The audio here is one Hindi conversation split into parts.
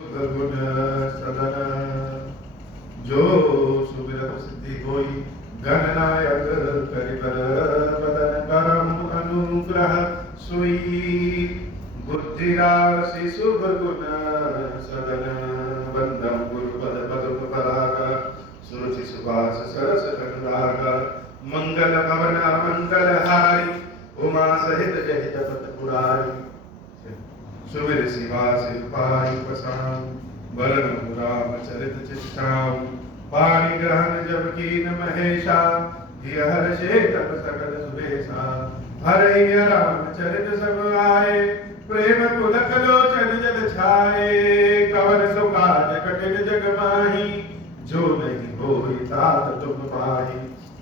गुण सदन जो सुमिरत सिद्धि होई गणनायक करिबर बदन करम अनुग्रह सोई बुद्धि राशि शुभ गुण सदन बंदम गुरु पद पद पराग सुरुचि सुभाष सरस अनुराग मंगल भवन मंगल हारी उमा सहित जहित पत पुरारी सुमिर शिवा शिवपाई पसाऊ वरण राम चरित चिष्टाऊ पाणी ग्रहण जब कीन महेशा हर से तप सकल सुबेशा हरे राम चरित सब आए प्रेम पुलक लोचन जल छाए कवन सुकाज कठिन जग माही जो नहीं होई तात तुम पाही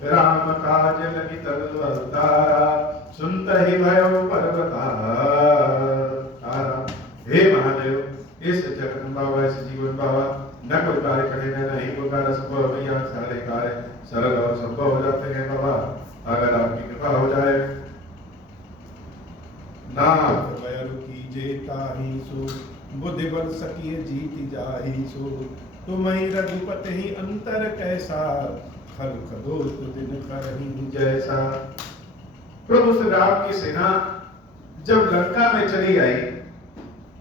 राम काज लगी तब अवतारा सुनत ही भयो पर्वतारा। हे महादेव इस जगदम्बा बाबा इस जीवन बाबा न कोई कार्य करे नहीं कोई कार्य संभव भैया सारे कार्य सरल और संभव हो जाते हैं बाबा अगर आपकी कृपा हो जाए। नाथ दयालु कीजे ताहि सो बुद्धि बल सकिए जीति जाहि सो तुम ही रघुपति ही अंतर कैसा खल खदोत दिन करहि जैसा। प्रभु श्री राम की सेना जब लंका में चली आई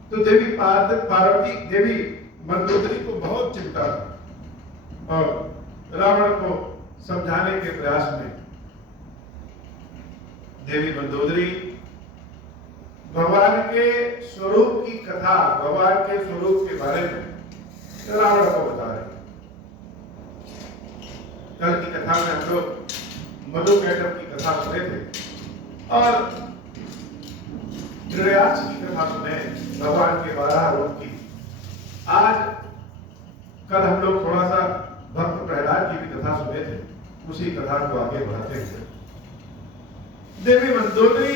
तो देवी पार्वती देवी मंदोदरी को बहुत चिंता थी और रावण को समझाने के प्रयास में देवी मंदोदरी भगवान के स्वरूप की कथा भगवान के स्वरूप के बारे में रावण को बता रही। कल की कथा में हम लोग मधु कैटव की कथा सुने थे और गिरिराज की कथा सुने भगवान के 12 रूप की। आज कल हम लोग थोड़ा सा भक्त प्रहलाद की भी कथा सुने थे उसी कथा को आगे बढ़ाते हुए देवी मंदोदरी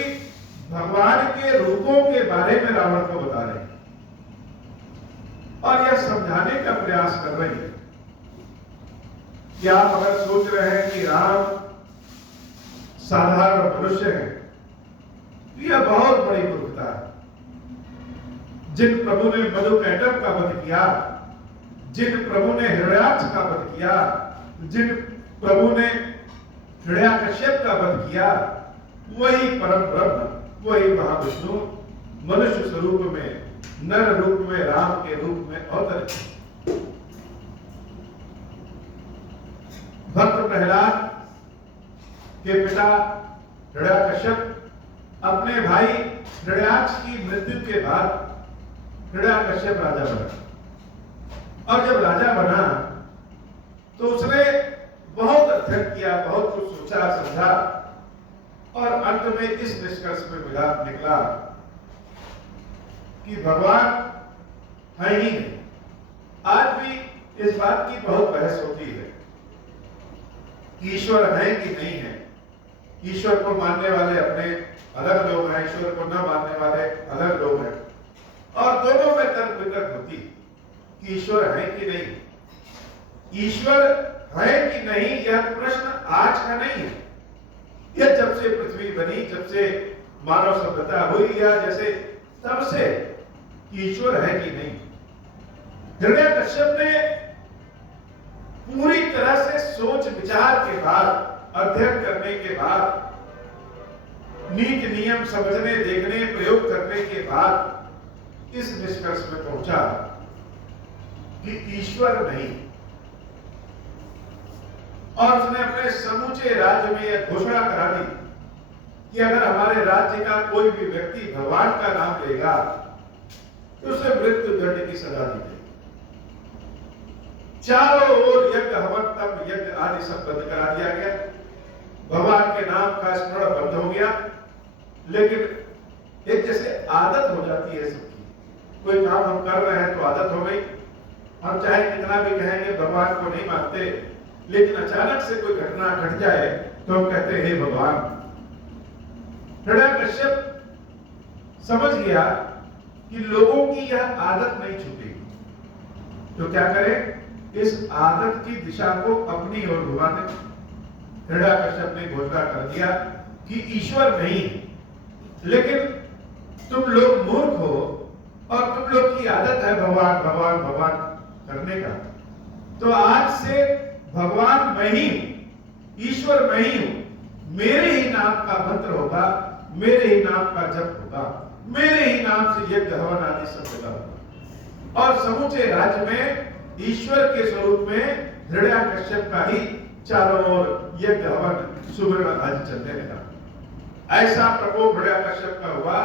भगवान के रूपों के बारे में रावण को बता रही और यह समझाने का प्रयास कर रही है कि आप अगर सोच रहे हैं कि राम साधारण मनुष्य है यह बहुत बड़ी मूर्खता है। जिन प्रभु ने मधु कैटव का वध किया जिन प्रभु ने हिरण्याक्ष का वध किया जिन प्रभु ने हिरण्याकश्यप का वध किया वही परम ब्रह्म वही महाविष्णु मनुष्य स्वरूप में नर रूप में राम के रूप में अवतरित। भक्त प्रहलाद के पिता हिरण्याकश्यप अपने भाई हिरण्याक्ष की मृत्यु के बाद हिरण्याकश्यप राजा बना और जब राजा बना तो उसने बहुत अध्ययन किया बहुत कुछ सोचा समझा और अंत में इस निष्कर्ष में निकला कि भगवान है ही नहीं। आज भी इस बात की बहुत बहस होती है ईश्वर है कि नहीं है। ईश्वर को मानने वाले अपने अलग लोग हैं ईश्वर को न मानने वाले अलग लोग हैं और दोनों में तर्क वितर्क होती कि ईश्वर है कि नहीं। ईश्वर है कि नहीं यह प्रश्न आज का नहीं है। यह जब से पृथ्वी बनी जब से मानव सभ्यता हुई या जैसे तब से ईश्वर है कि नहीं। हिरण्याकश्यप ने पूरी तरह से सोच विचार के बाद अध्ययन करने के बाद नीति नियम समझने देखने प्रयोग करने के बाद इस निष्कर्ष में पहुंचा कि ईश्वर नहीं और उसने अपने समूचे राज्य में यह घोषणा करा दी कि अगर हमारे राज्य का कोई भी व्यक्ति भगवान का नाम लेगा तो उसे मृत्यु दंड की सजा दी जाएगी। चारों ओर यज्ञ हवन तप यज्ञ आदि सब बंद करा दिया गया। भगवान के नाम का स्मरण बंद हो गया। लेकिन एक जैसे आदत हो जाती है सबकी कोई काम हम कर रहे हैं तो आदत हो गई हम चाहे कितना भी कहेंगे भगवान को नहीं मानते लेकिन अचानक से कोई घटना घट जाए तो हम कहते हैं हे भगवान। हिरण्याकश्यप समझ गया कि लोगों की यह आदत नहीं छूटेगी तो क्या करें इस आदत की दिशा को अपनी ओर घुमा दें। हिरण्याकश्यप ने घोषणा कर दिया कि ईश्वर नहीं है लेकिन तुम लोग मूर्ख हो और तुम लोग की आदत है भगवान भगवान भगवान करने का, तो आज से भगवान मैं ही हूं, ईश्वर मैं ही हूं, मेरे ही नाम का मंत्र होगा, मेरे ही नाम का जप होगा, मेरे ही नाम से यज्ञ हवन आदि सब होगा। और समूचे राज्य में ईश्वर के स्वरूप में हिरण्याकश्यप का ही चारों ओर यज्ञ हवन सुवर्ण आदि चलने लगा। ऐसा प्रकोप हिरण्याकश्यप का हुआ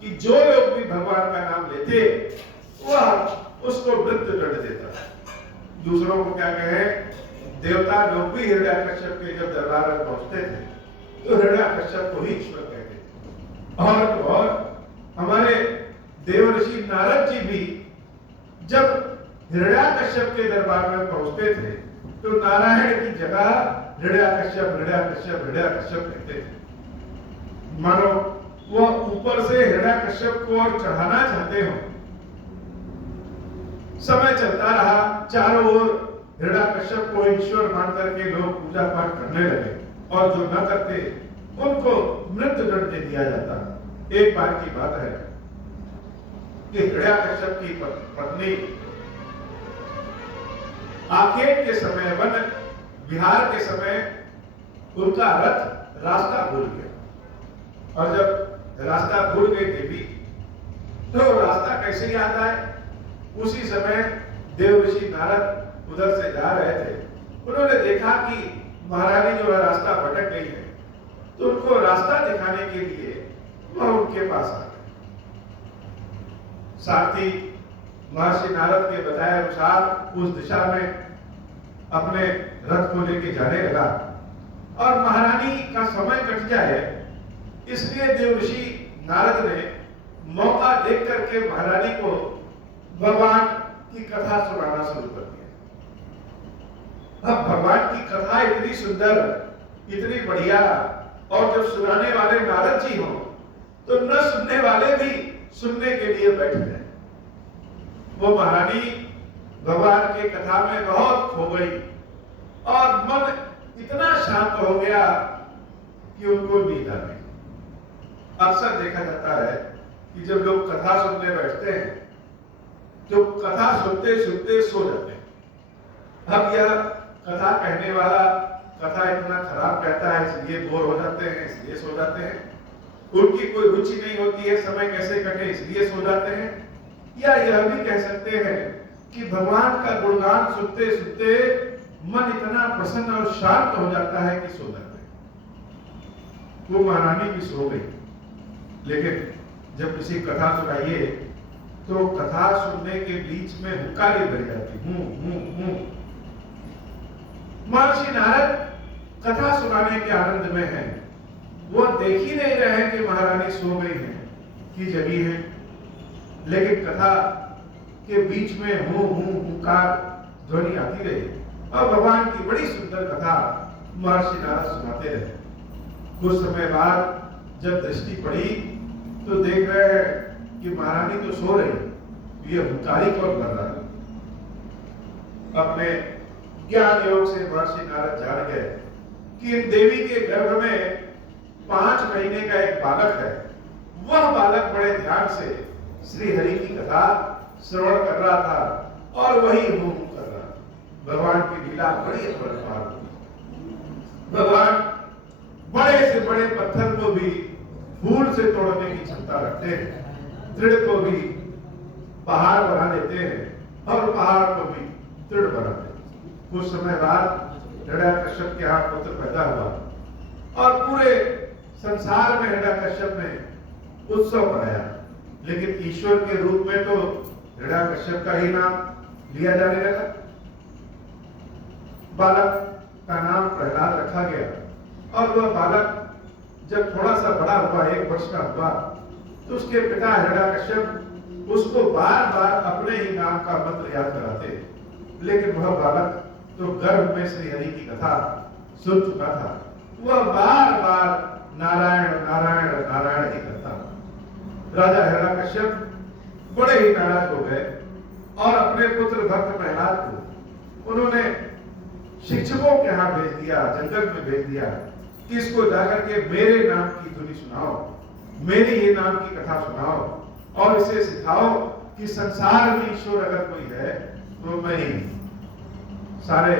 कि जो लोग भी भगवान का नाम लेते वह उसको मृत्यु दंड देता। दूसरों को क्या कहे, देवता लोग भी हिरण्याकश्यप के जब दरबार में पहुंचते थे तो हिरण्याकश्यप को ही ईश्वर कहते थे। और हमारे देवर्षि नारद जी भी जब हिरण्याकश्यप के दरबार में पहुंचते थे तो नारायण की जगह हिरण्याकश्यप हिरण्याकश्यप हिरण्याकश्यप कहते थे, मानो वो ऊपर से हिरण्याकश्यप को और चढ़ाना चाहते हो। समय चलता रहा, चारों ओर हिरण्याकश्यप को ईश्वर मान करके लोग पूजा पाठ करने लगे और जो न करते उनको मृत्यु दंड दे दिया जाता। एक बार की बात है कि हिरण्याकश्यप की पत्नी आखेट के समय, वन विहार के समय उनका रथ रास्ता भूल गया। और जब रास्ता भूल गई देवी तो रास्ता कैसे याद आए? उसी समय देवर्षि नारद उधर से जा रहे थे, उन्होंने देखा कि महारानी जो है रास्ता भटक गई है, तो उनको रास्ता दिखाने के लिए वह उनके पास आ गए। सारथी महर्षि नारद के बताए अनुसार उस दिशा में अपने रथ को लेके जाने लगा और महारानी का समय कट जाए इसलिए देवर्षि नारद ने मौका देख करके महारानी को भगवान की कथा सुनाना शुरू कर दिया। अब भगवान की कथा इतनी सुंदर, इतनी बढ़िया, और जब सुनाने वाले नारद जी हो तो न सुनने वाले भी सुनने के लिए बैठ गए। वो महारानी भगवान की कथा में बहुत खो गई और मन इतना शांत हो गया कि उनको नींद आ गई। अक्सर देखा जाता है कि जब लोग कथा सुनने बैठते हैं तो कथा सुनते सुनते सो जाते हैं। अब यह कथा कहने वाला कथा इतना खराब कहता है इसलिए बोर हो जाते हैं, इसलिए सो जाते हैं। उनकी कोई रुचि नहीं होती है समय कैसे कटे इसलिए सो जाते हैं। या यह भी कह सकते हैं कि भगवान का गुणगान सुनते सुनते मन इतना प्रसन्न और शांत हो जाता है कि सो जाते हैं। वो महारानी भी सो गई, लेकिन जब किसी कथा सुनाइए तो कथा सुनने के बीच में हुंकारी भर जाती, हूं। महर्षि नारद कथा सुनाने के आनंद में हैं, वो देख ही नहीं रहे हैं कि महारानी सो गई है कि जगी है, लेकिन कथा के बीच में हुंकार ध्वनि आती रही और भगवान की बड़ी सुंदर कथा महर्षि नारद सुनाते रहे। कुछ समय बाद जब दृष्टि पड़ी तो देख रहे हैं कि महारानी तो सो रही, ये हुंकारी कौन कर रहा है? अपने ज्ञान योग से महर्षि नारद जान गए कि इन देवी के गर्भ में 5 महीने का एक बालक है। वह बालक बड़े ध्यान से श्री हरि की कथा श्रवण कर रहा था और वही हूं कर रहा। भगवान की लीला बड़ी अपरंपार हुई। भगवान बड़े से बड़े पत्थर को भी फूल से तोड़ने की क्षमता रखते हैं, दृढ़ को भी पहाड़ बना देते हैं और पहाड़ को भी दृढ़ बनाते हैं। कुछ समय बाद हिरण्याकश्यप के यहाँ पुत्र पैदा हुआ और पूरे संसार में हिरण्याकश्यप ने उत्सव मनाया, लेकिन ईश्वर के रूप में तो हिरण्याकश्यप का ही नाम लिया जाने लगा। बालक का नाम प्रहलाद रखा गया और वह बालक जब थोड़ा सा बड़ा हुआ, 1 वर्ष का हुआ, तो उसके पिता हिरण्याकश्यप उसको बार बार अपने ही नाम का मंत्र याद कराते, लेकिन वह बालक तो गर्भ में श्री हरि की कथा सुन चुका था, वह बार बार नारायण नारायण नारायण ही करता। राजा हिरण्याकश्यप बड़े ही नाराज हो गए और अपने पुत्र भक्त प्रहलाद को उन्होंने शिक्षकों के यहाँ भेज दिया, जंगल में भेज दिया कि इसको जाकर के मेरे नाम की धुनी सुनाओ, मेरे ही नाम की कथा सुनाओ और इसे सिखाओ कि संसार में ईश्वर अगर कोई है तो मैं ही। सारे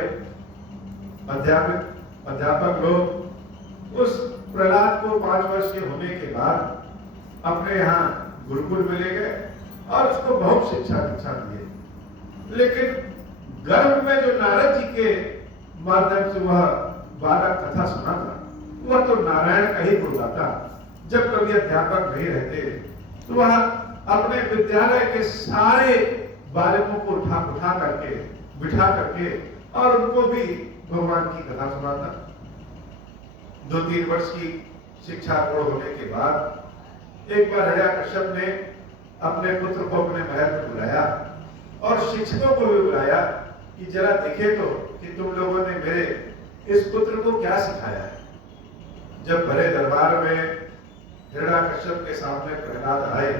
अध्यापक लोग उस प्रहलाद को 5 वर्ष के होने के बाद अपने यहाँ गुरुकुल में ले गए और उसको बहुत शिक्षा दीक्षा दिए। लेकिन गर्भ में जो नारद जी के माध्यम से वह बालक कथा सुना था, वह तो नारायण का ही गुण गाता। जब कभी अध्यापक नहीं रहते तो वह अपने विद्यालय के सारे बालकों को उठा करके बिठा करके और उनको भी भगवान की कथा सुनाता। 2-3 वर्ष की शिक्षा पूर्ण होने के बाद एक बार हिरण्यकश्यप ने अपने पुत्र को अपने महल में बुलाया और शिक्षकों को भी बुलाया कि जरा देखे तो कि तुम लोगों ने मेरे इस पुत्र को क्या सिखाया है। जब भरे दरबार में हिरण्यकश्यप के सामने प्रहलाद आए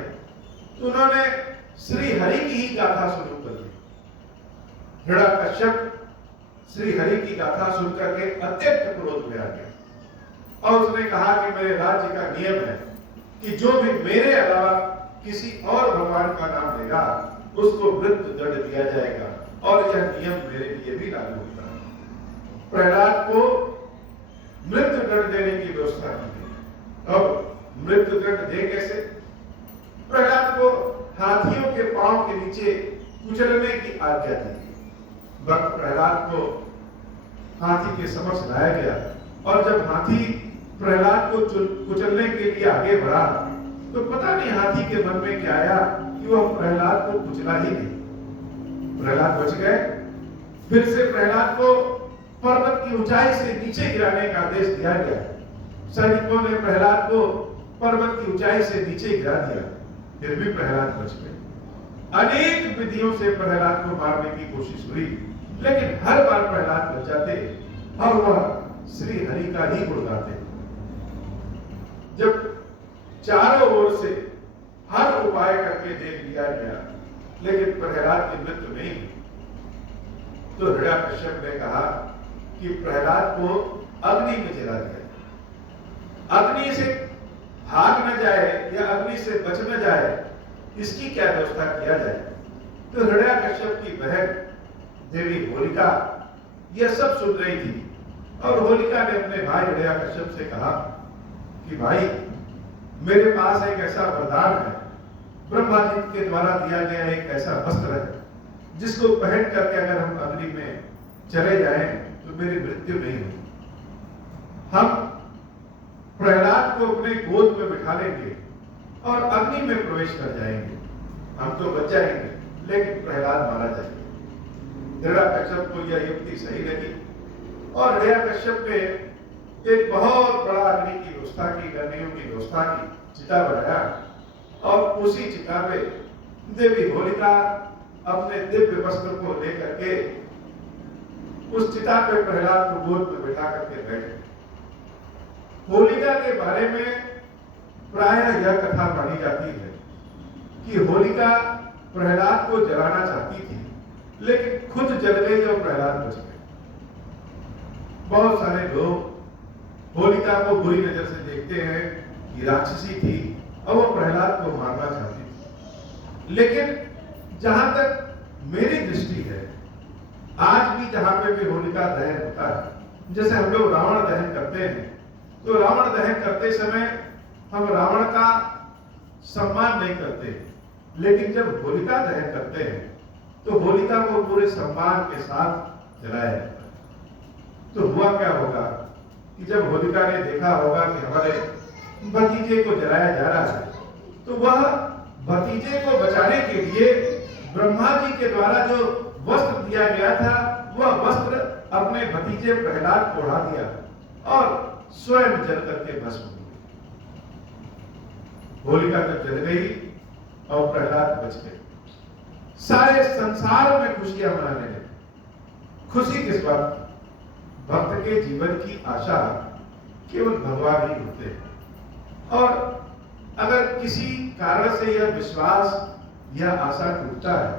तो उन्होंने श्री हरि की ही गाथा शुरू कर दी। हिरण्यकश्यप श्री हरि की गाथा सुनकर के अत्यंत क्रोध में आ गया और उसने कहा कि मेरे राज्य का नियम है कि जो भी मेरे अलावा किसी और भगवान का नाम लेगा उसको मृत्यु दंड दिया जाएगा और यह नियम मेरे लिए भी लागू होता है। प्रहलाद को मृत्यु दंड देने की व्यवस्था की गई। अब मृत्यु दंड दे कैसे? प्रहलाद को हाथियों के पांव के नीचे कुचलने की आज्ञा दी। भक्त प्रहलाद को हाथी के समक्ष लाया गया और जब हाथी प्रहलाद को कुचलने के लिए आगे बढ़ा तो पता नहीं हाथी के मन में क्या आया कि वह प्रहलाद को कुचला ही नहीं। प्रहलाद बच गए। फिर से प्रहलाद को पर्वत की ऊंचाई से नीचे गिराने का आदेश दिया गया। सैनिकों ने प्रहलाद को पर्वत की ऊंचाई से नीचे गिरा दिया, फिर भी प्रहलाद बच गए। अनेक विधियों से प्रहलाद को मारने की कोशिश हुई, लेकिन हर बार प्रहलाद बच जाते और वह श्री हरि का ही गुण गाते। जब चारों ओर से हर उपाय करके देख लिया गया लेकिन प्रहलाद की मृत्यु नहीं हुई, तो हिरण्यकश्यप ने कहा कि प्रहलाद को अग्नि में जला दिया। अग्नि से भाग न जाए या अग्नि से बच न जाए, इसकी क्या व्यवस्था किया जाए। तो हिरण्यकश्यप की बहन देवी होलिका यह सब सुन रही थी और होलिका ने अपने भाई हिरण्यकश्यप से कहा कि भाई, मेरे पास एक ऐसा वरदान है, ब्रह्मा जी के द्वारा दिया गया एक ऐसा वस्त्र है जिसको पहन करके अगर हम अग्नि में चले जाएं तो मेरी मृत्यु नहीं होगी। हम प्रहलाद को अपने गोद में बिठा लेंगे और अग्नि में प्रवेश कर जाएंगे। हम तो बच जाएंगे लेकिन प्रहलाद मारा जाएगा। हिरण्यकश्यप को यह युक्ति सही लगी और हिरण्यकश्यप ने एक बहुत बड़ा अग्नि की व्यवस्था की, गर्मियों की व्यवस्था की, चिता बनाया और उसी चिता पे देवी होलिका अपने दिव्य वस्त्र को लेकर के उस चिता पे प्रहलाद को गोद में बैठा करके बैठे। होलिका के बारे में प्रायः यह कथा मानी जाती है कि होलिका प्रहलाद को जलाना चाहती थी लेकिन खुद जल गई और प्रहलाद बच गए। बहुत सारे लोग होलिका को बुरी नजर से देखते हैं कि राक्षसी थी और वो प्रहलाद को मारना चाहती थी, लेकिन जहां तक मेरी दृष्टि है, आज भी जहां पे भी होलिका दहन होता है, जैसे हम लोग रावण दहन करते हैं, तो रावण दहन करते समय हम रावण का सम्मान नहीं करते, लेकिन जब होलिका दहन करते हैं तो होलिका को पूरे सम्मान के साथ जलाया जाता है। तो हुआ क्या होगा कि जब होलिका ने देखा होगा कि हमारे भतीजे को जलाया जा रहा है, तो वह भतीजे को बचाने के लिए ब्रह्मा जी के द्वारा जो वस्त्र दिया गया था, वह वस्त्र अपने भतीजे प्रहलाद को उड़ा दिया और स्वयं जल करके भस्म हो गई। होलिका जब जल गई और प्रहलाद बच गए, सारे संसार में खुशियां मनाने लगे। खुशी किस बात की? भक्त के जीवन की आशा केवल भगवान ही होते हैं और अगर किसी कारण से यह विश्वास यह आशा टूटता है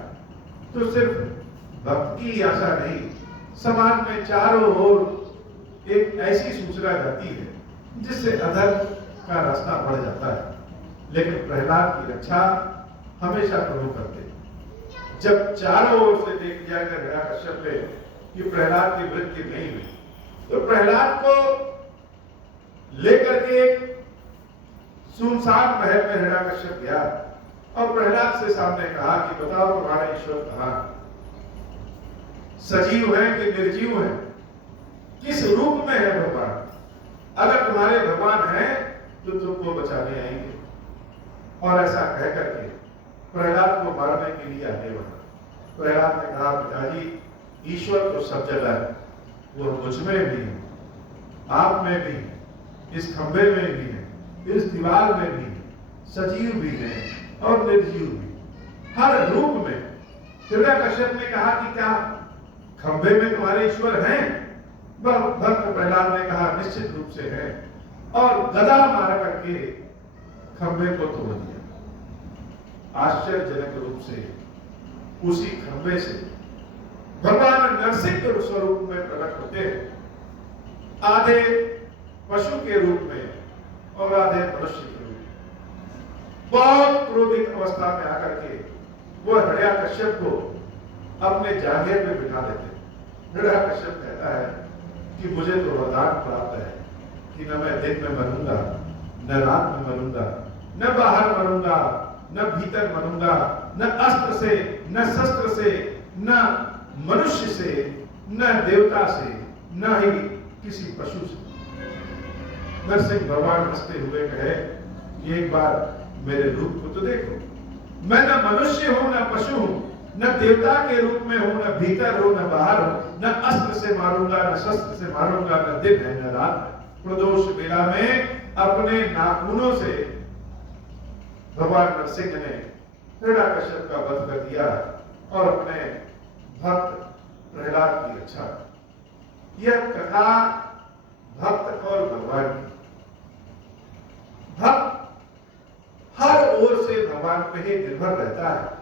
तो सिर्फ भक्त की आशा नहीं, समाज में चारों ओर एक ऐसी सूचना जाती है जिससे अधर्म का रास्ता बढ़ जाता है। लेकिन प्रहलाद की रक्षा हमेशा प्रभु करते हैं। जब चारों ओर से देख लिया गया हिरण्यकश्यप पे कि प्रहलाद की मृत्यु नहीं हुई, तो प्रहलाद को लेकर के एक सुनसान महल में हिरण्यकश्यप गया और प्रहलाद से सामने कहा कि बताओ तुम्हारा ईश्वर कहां, सजीव है कि निर्जीव है, किस रूप में है भगवान? अगर तुम्हारे भगवान हैं तो तुमको बचाने आएंगे। और ऐसा कह करके प्रहलाद को मारने के लिए आगे बढ़ा। प्रहलाद ने कहा पिताजी ईश्वर तो सब जगह है, वो मुझ में भी है, आप में भी है, इस खंबे में भी है, इस दीवार में भी है, सजीव भी है और निर्जीव भी, हर रूप में। हिरण्यकश्यप ने कहा कि क्या खंबे में तुम्हारे ईश्वर हैं? भक्त प्रहलाद ने कहा निश्चित रूप से है, और गदा मार करके खंबे को तोड़ दिया। आश्चर्यजनक रूप से उसी खंबे से भगवान नरसिंह के स्वरूप में प्रकट होते हैं, आधे पशु के रूप में और आधे मनुष्य के रूप में। बहुत क्रोधित अवस्था में आकर के वो हिरण्यकश्यप को अपने जांघे पे बिठा देते। हिरण्यकश्यप कहता है कि मुझे तो वरदान प्राप्त है कि न मैं दिन में मरूंगा, न रात में मरूंगा, न बाहर मरूंगा, न भीतर मरूंगा, न अस्त्र से, न शस्त्र से, न मनुष्य से, न देवता से, न ही किसी पशु से। नरसिंह भगवान हंसते हुए कहे कि एक बार मेरे रूप को तो देखो, मैं न मनुष्य हूं, न पशु हूं, न देवता के रूप में हूं, न भीतर हूं, न बाहर हूं, न अस्त्र से मारूंगा, न शस्त्र से मारूंगा, न दिन है न रात है। प्रदोष बेला में अपने नाखूनों से भगवान नरसिंह ने हिरण्यकश्यप का वध कर दिया और अपने भक्त प्रहलाद की रक्षा। यह कथा भक्त और भगवान की। भक्त हर ओर से भगवान पे ही निर्भर रहता है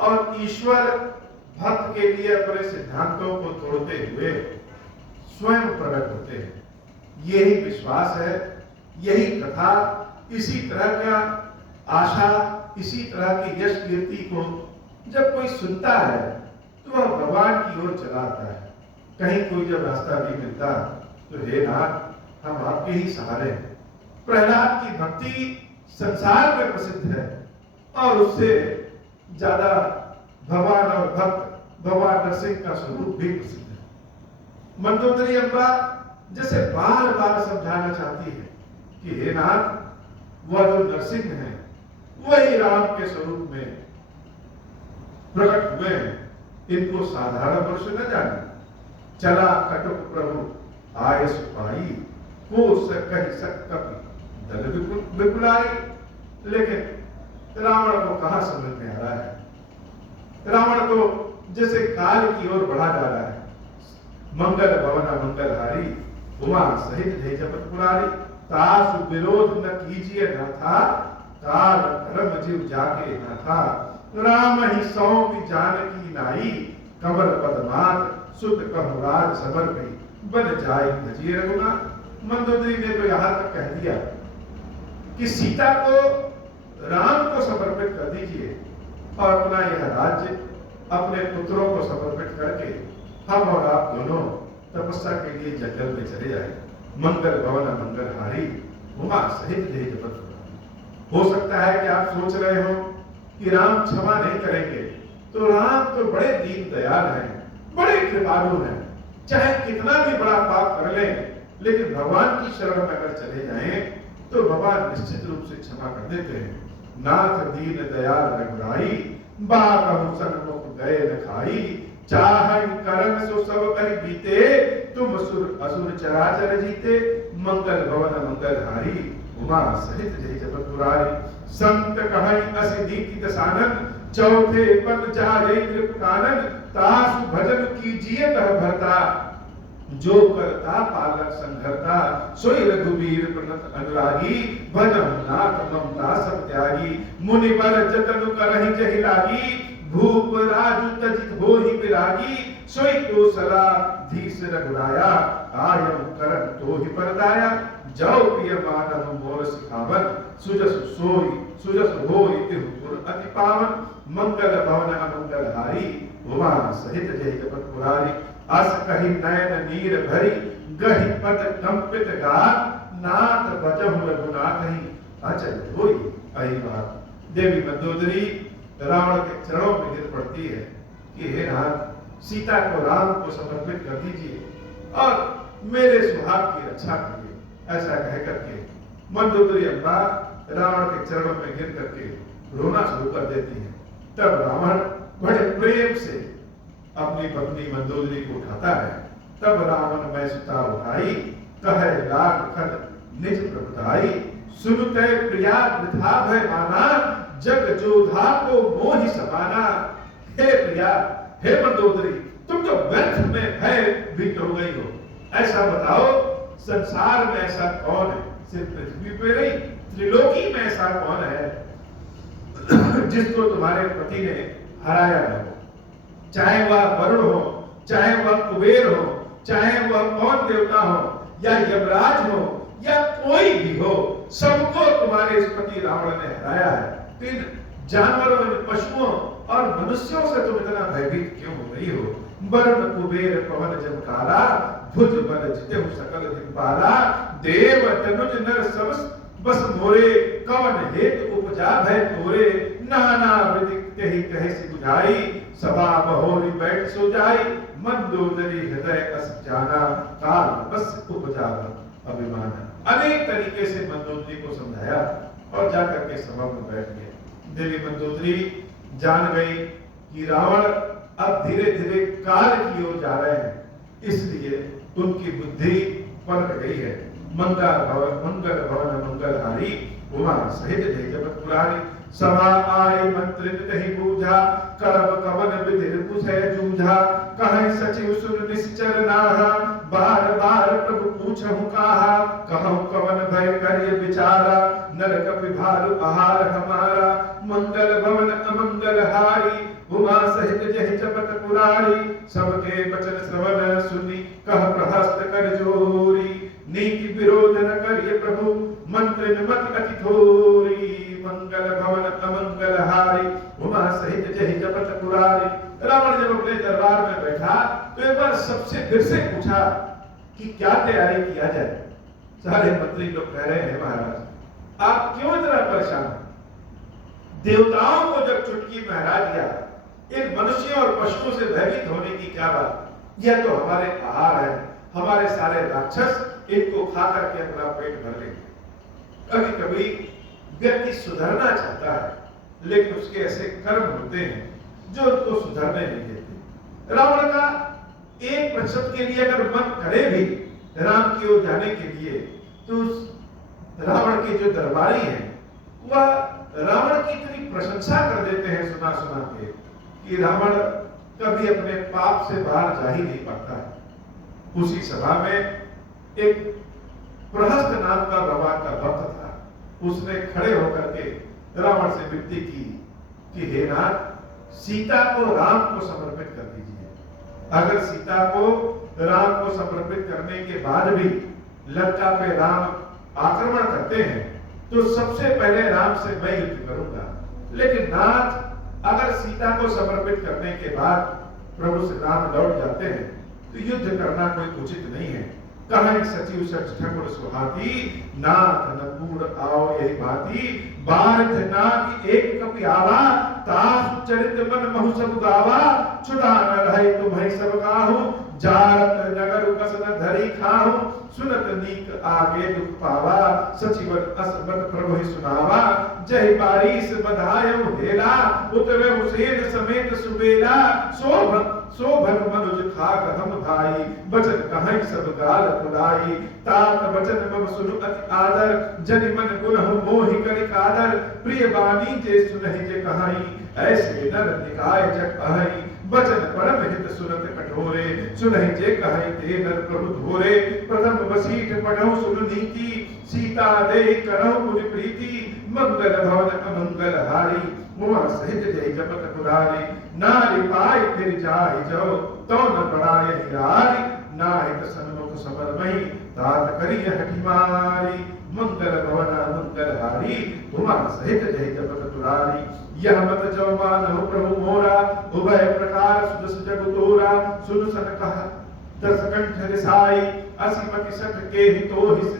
और ईश्वर भक्त के लिए अपने सिद्धांतों को तोड़ते हुए स्वयं प्रकट होते हैं। यही विश्वास है, यही कथा, इसी तरह का आशा, इसी तरह की यश कीर्ति को जब कोई सुनता है तो वह भगवान की ओर चला आता है। कहीं कोई जब रास्ता भी मिलता तो हे नाथ हम आपके ही सहारे हैं। प्रहलाद की भक्ति संसार में प्रसिद्ध है और उससे ज्यादा भगवान और भक्त भगवान नरसिंह का स्वरूप भी प्रसिद्ध है। मंदोदरी अम्बा जैसे बार बार समझाना चाहती है कि हे नाथ वह जो नरसिंह है वही राम के स्वरूप में प्रकट हुए हैं, इनको साधारण मनुष्य न जाने। चला कटुक प्रभु आय सुपाई को कही सकती दल बिपुलाई। लेकिन रावण को कहां समझ में आ रहा है? रावण तो जैसे काल की ओर बढ़ा जा रहा है। मंगल भवन मंगलहारी उमा सहित जय जपत पुरारी, तासु विरोध न कीजिए न था, काल धर्म जीव जाके न था। राम ही सौंपी जानकी नाई, कमल पदमात सुत कहराज सबर गई, बन जाए भजिए रघुनाथ। मंदोदरी ने तो यहां तक कह दिया कि सीता को राम को समर्पित कर दीजिए और अपना यह राज्य अपने पुत्रों को समर्पित करके हम और आप दोनों तपस्या के लिए जंगल में चले जाए। मंगल भवन मंगलहारी उमा सहित जय जपत पुरारी। हो सकता है कि आप सोच रहे हो कि राम क्षमा नहीं करेंगे, तो राम तो बड़े दीन दयाल हैं, बड़े कृपालु हैं, चाहे कितना भी बड़ा पाप कर लें लेकिन भगवान की शरण में अगर चले जाएं तो भगवान निश्चित रूप से क्षमा कर देते हैं। नाथ दीन दयाल रघुराई, बाहु सन्मुख गए न खाई, चाहै करन सो सब कर बीते, तुम असुर चराचर जीते। मंगल भवन मंगलहारी उमा सहित जय जपत पुरारी। संत कहै असि नीति दसानन, चौथे पद जाय कृप कानन। तासु भजन कीजिए तह भरता, जो करता पालक संघरता। सोई रघुवीर प्रणत अनुरागी, भजहु नाथ ममता सब त्यागी। मुनि बर जतन करहि जहि लागी, भूप राजू तजित हो ही विरागी सोई को सला धीस रघुराया आयम करन तो ही परदाया जाओ पिय मानव मोर सिखावन सुजस होई तिहुपुर अति पावन मंगल भवन अमंगल हारी उमा सहित जय जपत पुरारी अस कहि नयन नीर भरी गहि पद कंपित गात नाथ बजहु रघुनाथ ही अचल होई अहि बात। देवी मंदोदरी रावण के चरणों में गिर पड़ती है कि हे नाथ सीता को राम को समर्पित कर दीजिए और मेरे सुहाग की रक्षा करिए। ऐसा कह करके मंदोदरी अम्बा रावण के चरणों में गिर करके रोना शुरू कर देती है। तब रावण बड़े प्रेम से अपनी पत्नी मंदोदरी को उठाता है। तब रावण मैं सुता उठाई कहे लाग खद निज प्रभुताई सुनते प्रिया वृथा भय माना जग जोधा को मोहि समाना। हे प्रिया हे मंदोदरी तुम तो व्यर्थ में भय भीत हो गई हो। ऐसा बताओ संसार में ऐसा कौन है, सिर्फ पृथ्वी पे नहीं त्रिलोकी में ऐसा कौन है जिसको तुम्हारे पति ने हराया न हो। चाहे वह वरुण हो, चाहे वह कुबेर हो, चाहे वह कौन देवता हो या यमराज हो या कोई भी हो, सबको तुम्हारे इस पति रावण ने हराया है। इन जानवरों इन पशुओं और मनुष्यों से तुम इतना भयभीत क्यों हो रही हो। वरुण कुबेर पवन जमकारा भुज बल जिते सकल दिखपाला देव तनुज नर सब बस मोरे कवन हेतु उपजा भय तोरे नाना विधि कही कहे से बुझाई सभा बहोरी बैठ सो जाई मंदोदरी हृदय अस जाना काल बस उपजा अभिमान। अनेक तरीके से मंदोदरी को समझाया और जाकर के सभा में बैठ गए। देवी मंदोदरी जान गई कि रावण अब धीरे धीरे काल की ओर जा रहे हैं, इसलिए उनकी बुद्धि पलट गई है। मंगल भवन मंगलहारी उमा सहित जय जगत पुरारी सभा आए मंत्रित कहीं बूझा करब कवन विधिर पूछे जूझा कहीं सचिव सुन निश्चर नाहा बार बार प्रभु पूछहु काहा कहूं कवन भय करिय विचारा नरक विभालु आहार हमारा मंगल भवन अमंगल हारी उमा सहित जय जपत पुरारी सबके वचन श्रवण सुनी कह प्रहस्त कर जोरी नीति विरोध न करिय प्रभु मंत्र मत अति थोरी मंगल भवन अमंगल हारी उमा सहित जय जपत पुरारी। रावण जब अपने दरबार में बैठा तो एक बार सबसे फिर से पूछा कि क्या तैयारी किया जाए। सारे मंत्री लोग कह रहे हैं महाराज आप क्यों इतना परेशान हैं? देवताओं को जब चुटकी में हरा दिया इन मनुष्यों और पशुओं से भयभीत होने की क्या बात। यह तो हमारे आहार है, हमारे सारे राक्षस इनको खा करके अपना पेट भर लेंगे। कभी कभी व्यक्ति सुधरना चाहता है लेकिन उसके ऐसे कर्म होते हैं जो उनको सुधरने नहीं देते। रावण का 1% के लिए अगर मन करे भी राम की ओर जाने के लिए तो रावण के जो दरबारी हैं वह रावण की इतनी प्रशंसा कर देते हैं सुना सुना के कि रावण कभी अपने पाप से बाहर जा ही नहीं पाता है। उसी सभा में एक प्रहस्त नाम का भगवान का भक्त था। उसने खड़े होकर के रावण से विनती की कि हे नाथ सीता को राम को समर्पित कर दीजिए। अगर सीता को राम को समर्पित करने के बाद भी लंका पे राम आक्रमण करते हैं तो सबसे पहले राम से मैं युद्ध करूंगा। लेकिन नाथ अगर सीता को समर्पित करने के बाद प्रभु श्री राम लौट जाते हैं तो युद्ध करना कोई उचित नहीं है। कहीं सचिव सच ठकुर सुहाती नाथ नपूर आओ यही भांति बारथ नाथ एक कपि आवा तासु चरित मन महु सब गावा छुड़ा न रहे तुम्हें सब काहू जारत नगर कसन धरी खाहू सुनत नीक आगे दुख पावा सचिवन असबत प्रभु ही सुनावा जय बारिश बधायो हेला उतरे हुसैन समेत सुबेला शोभन मनुज खाक हम भाई बचन कहीं सब गाल खुलाई तात बचन मम सुनु अति आदर जन मन गुनहु मोहि करि कादर प्रिय बानी जे सुनहि जे कहाई ऐसे नर निकाय जग कहाई बचन परम हित सुनत कठोरे सुनहि जे कहाई ते नर प्रभु धोरे प्रथम वसीठ पढ़ऊ सुन नीति सीता दे करहु मुनि प्रीति मंगल भवन अमंगल हारी मुआ सहित जय जपत पुरारी नारी पाई फिर जाय जो तो न पड़ाय हिरारी नाहित सन्मुख समर मही तात करिय हठी मारी मंगल भवन मंगल हारी उमा सहित जय जपत पुरारी यह मत जो मानव प्रभु मोरा उभय प्रकार सुदस जग तोरा सुन सन कहा दस कंठ रिसाई असीमति सठ के हितो ही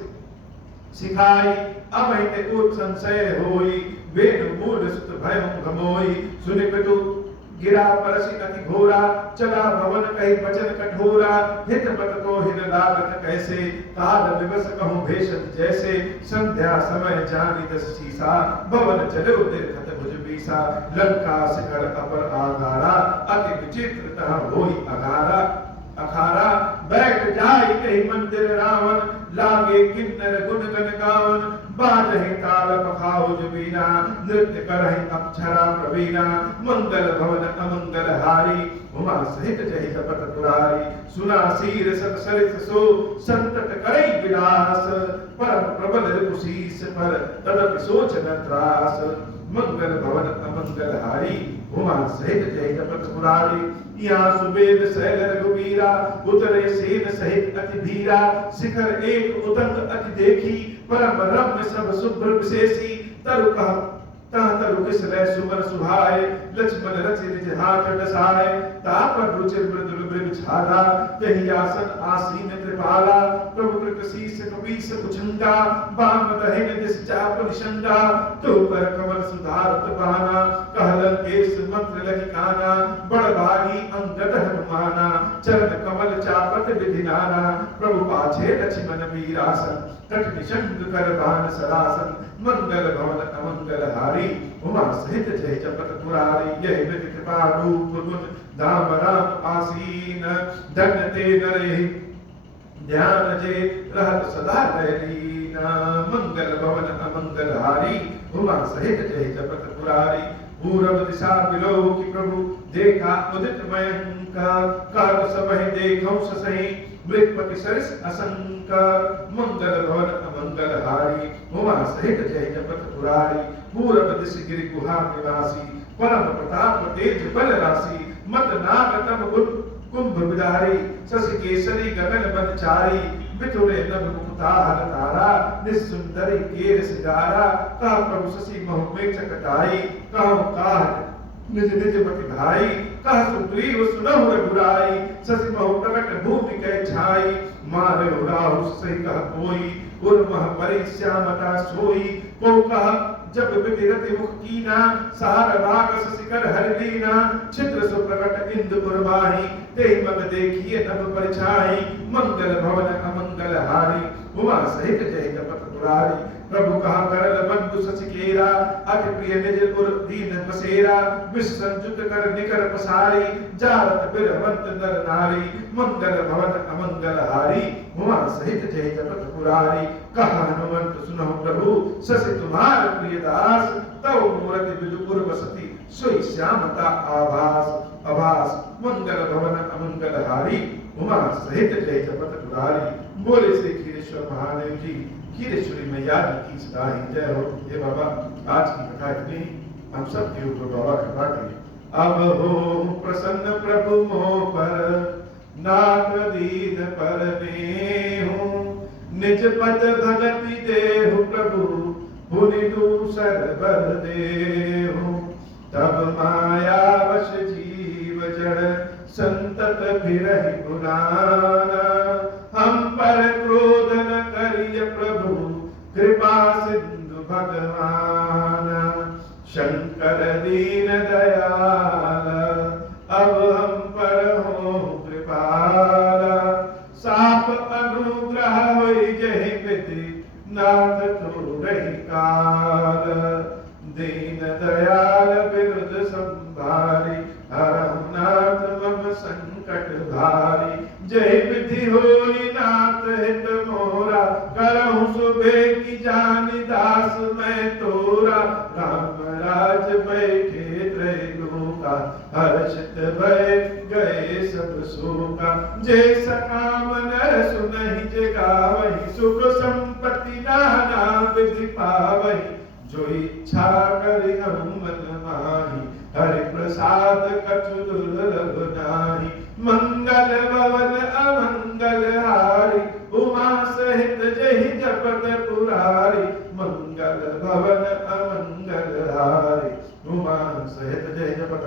सिखाई अब हिते उत संशय होई वेद मूढ़ सुत भय घमोई सुनि पितु गिरा परसी अति घोरा चला भवन कही वचन कठोरा हित पत को हिन लागत कैसे काल विवश कहूँ भेषज जैसे संध्या समय जानी दस शीसा भवन चलो दीर्घत भुज बीसा लंका शिखर अपर आगारा अति विचित्र तह होई अगारा अखारा बैठ जाय कही मंदिर रावण लागे किन्नर गुण गन गावन बाजहि ताल पखाउज बीना नृत्य करहि अक्षरा प्रवीणा मंगल भवन अमंगल हारी उमा सहित जय जपत पुरारी सुना सीर सत सरित सो संतत करई विलास परम प्रबल रिपुशीस पर तदपि सोच न त्रास मंगल भवन अमंगल हारी उमा सहित जय जपत पुरारी यहाँ सुबेद सैल रघुवीरा उतरे सेन सहित अति धीरा शिखर एक उदंत अति देखी परम रम्य सब शुभ्र विशेषी तरु कह तरु किस लय सुमन सुहाए लक्ष्मण रचि निज हाथ डसाए तापर रुचिर मृदुल मृग छाला तहि आसन आसीन कृपाला प्रभु कृत शीस कपीस कुचंगा बाम दहिन दिस चाप निशंगा तो पर कमल सुधारत बहाना कहलन केस मंत्र लगी काना बड़ भागी अंगद हनुमाना चरण कमल चापत विधि नाना प्रभु पाछे लक्ष्मण वीरासन कट निशंग कर बाण सरासन मंगल भवन अमंगल हारी उमा सहित जय जपत पुरारी यह विधि कृपा रूप गुण धाम राम आसीन धन्य ते नरे ध्यान जे रहत सदा लयलीना मंगल भवन अमंगल हारी उमा सहित जय जपत पुरारी पूरब दिशा बिलो की प्रभु देखा उदित मयंका काल सबह देखौ ससहि मृगपति सरिस असंका मंगल भवन अमंगल हारी उमा सहित जय जपत पुरारी पूरब दिश गिरि गुहा निवासी परम प्रताप तेज बल राशि मत नाग तब कुंभ विदारी शशि केसरी गगन बनचारी मिथुने नभ मुकुताहर तारा निसुंदरी केर सिगारा कहा प्रभु शशि महु में चकटाई कहो काह निज निज पति भाई कह सुग्रीव सुनहु रघुराई शशि महु प्रकट भूमि कै छाई मारे राहु सही कह कोई उर्मह परि श्यामता सोई को कह जब विधिरति मुख कीना सार भाग शिखर हरिलीना छिद्र सुप्रकट इंदुपुर माही तेहि मग देखिए नभ परिछाई मंगल भवन अमंगल हारी उमा सहित जय जपत पुरारी प्रभु कहा करल बंधु सचिकेरा अति प्रिय निज पुर दीन बसेरा विष संयुत कर निकर पसारी जारत बिरहवंत नर नारी मंगल भवन अमंगल हारी उमा सहित जय जपत पुरारी कहा हनुमंत सुनहु प्रभु शशि तुम्हार प्रिय दास तव मूर्ति बिदुपुर बसती सोई श्यामता आभास आभास मंगल भवन अमंगल हारी उमा सहित जय जपत पुरारी बोले श्री खीरेश्वर महादेव जी खीरेश्वरी मैया की सदा ही जय हो। हे बाबा आज की कथा इतनी हम सब के ऊपर बाबा कृपा करिए। अब हो प्रसन्न प्रभु मोह पर नाथ दीन पर नेहु निज पद भगति देहु प्रभु पुनि दूसर बर देहु तब माया वश जीव जड़ संतत फिरहि पुराना हम पर क्रोध न करिय प्रभु कृपा सिंधु भगवान शंकर दीन दयाल अब हम पर हो कृपाला साप अनुग्रह होई जहि विधि नाथ तो रही काल दीन दयाल विरुद्ध संभारी हरहु नाथ मम संकट भारी जय विधि होई नाथ हित मोरा करहु सुबे की जानि दास मैं तोरा राम राज बैठे त्रैलोका हर्षित भय गए सब शोका जय सकाम नर सुनहि जे गावहि सुख संपत्ति नाना विधि पावहि जो इच्छा करि हम मन प्रसाद कछु दुर्लभ नाही, मंगल भवन अमंगल हारी, उमा सहित जहि जपत पुरारी, मंगल भवन अमंगल हारी, उमा सहित जय जपत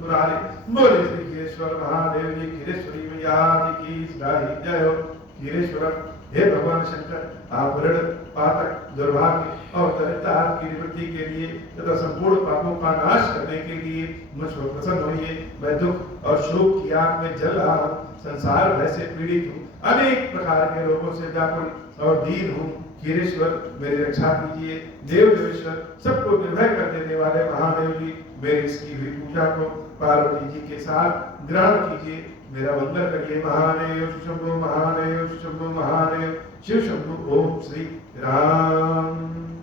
पुरारी। बोले श्री खीरेश्वर महादेव जी, खीरेश्वरी मैया की जय हो। खीरेश्वर हे भगवान शंकर, आप ऋण पातक दुर्भाग्य और दरिद्रता की निवृत्ति के लिए तथा संपूर्ण पापों का नाश करने के लिए मुझ पर प्रसन्न होइए। मैं दुख और शोक की आग में जल रहा हूँ, संसार भय से पीड़ित हूँ, अनेक प्रकार के रोगों से व्याकुल और दीन हूँ। खीरेश्वर मेरी रक्षा कीजिए। देव देवेश्वर सबको निर्भय कर देने वाले महादेव जी, मेरी इसकी हुई पूजा को पार्वती जी के साथ ग्रहण कीजिए। मेरा मंगल करिए। महादेव शंभो, महादेव शंभो, महादेव शिव शंभो। ओम श्री राम।